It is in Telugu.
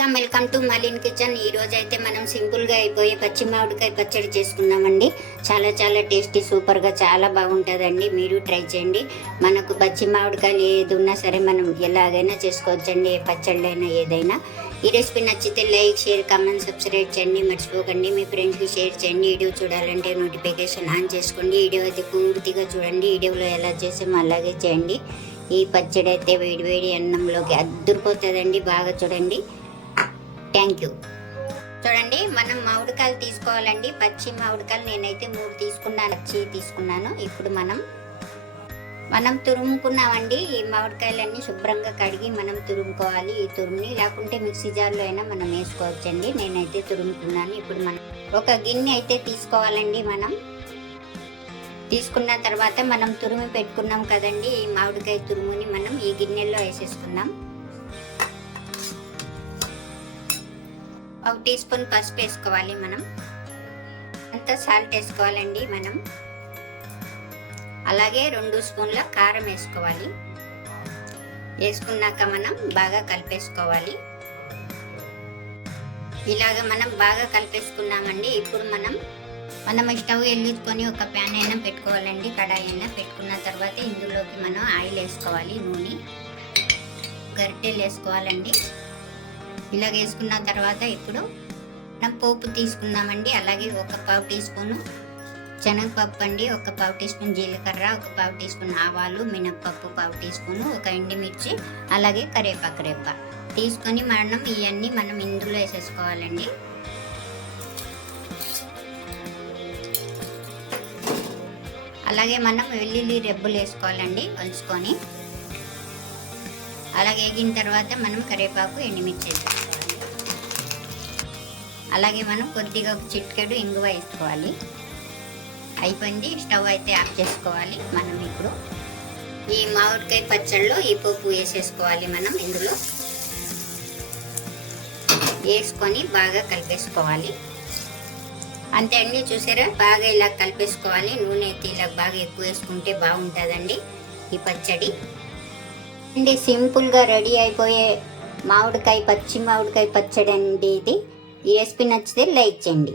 Welcome to మలిన్ kitchen. ఈ రోజు అయితే మనం సింపుల్ గా అయిపోయే పచ్చి మామిడికాయ పచ్చడి చేసుకున్నామండి. చాలా టేస్టీ సూపర్ గా చాలా బాగుంటుందండి. మీరు ట్రై చేయండి. మనకు పచ్చి మామిడికాయలు ఏది ఉన్నా సరే మనం ఎలాగైనా చేసుకోవచ్చండి, ఏ పచ్చళ్ళైనా ఏదైనా. ఈ రెసిపీ నచ్చితే లైక్, షేర్, కామెంట్, సబ్స్క్రైబ్ చేయండి. మర్చిపోకండి. మీ ఫ్రెండ్స్కి షేర్ చేయండి. వీడియో చూడాలంటే నోటిఫికేషన్ ఆన్ చేసుకోండి. వీడియో అయితే పూర్తిగా చూడండి. వీడియోలో ఎలా చేసామో అలాగే చేయండి. ఈ పచ్చడి అయితే వేడి అన్నంలోకి అద్దరిపోతుందండి. బాగా చూడండి. Thank you. చూడండి, మనం మామిడికాయలు తీసుకోవాలండి. పచ్చి మామిడికాయలు నేనైతే 3 తీసుకున్నాను. తీసుకున్నాను. ఇప్పుడు మనం తురుముకున్నామండి. ఈ మామిడికాయలన్నీ శుభ్రంగా కడిగి మనం తురుముకోవాలి. ఈ తురుముని లేకుంటే మిక్సీ జార్లో అయినా మనం వేసుకోవచ్చండి. నేనైతే తురుముకున్నాను. ఇప్పుడు మనం ఒక గిన్నె అయితే తీసుకోవాలండి. మనం తీసుకున్న తర్వాత మనం తురుము పెట్టుకున్నాం కదండి, ఈ మామిడికాయ తురుముని మనం ఈ గిన్నెలో వేసేసుకుందాం. 1 టీ స్పూన్ పసుపు వేసుకోవాలి. మనం అంతా సాల్ట్ వేసుకోవాలండి. మనం అలాగే 2 స్పూన్ల కారం వేసుకోవాలి. వేసుకున్నాక మనం బాగా కలిపేసుకోవాలి. ఇలాగ మనం బాగా కలిపేసుకున్నామండి. ఇప్పుడు మనం స్టవ్ వెలిగించుకొని ఒక ప్యాన్ అయినా పెట్టుకోవాలండి, కడాయి అయినా పెట్టుకున్న తర్వాత ఇందులోకి మనం ఆయిల్ వేసుకోవాలి. నూనె గరిటెలు వేసుకోవాలండి. ఇలాగ వేసుకున్న తర్వాత ఇప్పుడు మనం పోపు తీసుకుందామండి. అలాగే 1/4 టీ స్పూను శనగపప్పు అండి, 1/4 టీ స్పూన్ జీలకర్ర, 1/4 టీ స్పూన్ ఆవాలు, మినప్పప్పు 1/4 టీ స్పూను, 1 ఎండుమిర్చి, అలాగే కరివేపాకు తీసుకొని మనం ఇవన్నీ మనం ఇందులో వేసేసుకోవాలండి. అలాగే మనం వెల్లుల్లి రెబ్బలు వేసుకోవాలండి వలుచుకొని. అలాగే వేగిన తర్వాత మనం కరివేపాకు, ఎండుమిర్చి వేసుకోవాలి. అలాగే మనం కొద్దిగా ఒక చిటికెడు ఇంగువ వేసుకోవాలి. అయిపోయింది. స్టవ్ అయితే ఆఫ్ చేసుకోవాలి. మనం ఇప్పుడు ఈ మామిడికాయ పచ్చడిలో ఈ పోపు వేసేసుకోవాలి. మనం ఇందులో వేసుకొని బాగా కలిపేసుకోవాలి. అంతే అండి. చూసారా, బాగా ఇలా కలిపేసుకోవాలి. నూనె అయితే ఇలా బాగా ఎక్కువ వేసుకుంటే బాగుంటుందండి ఈ పచ్చడి అండి. సింపుల్గా రెడీ అయిపోయే పచ్చి మామిడికాయ పచ్చడి అండి ఇది. ఈ రెసిపీ నచ్చితే లైక్ చేయండి.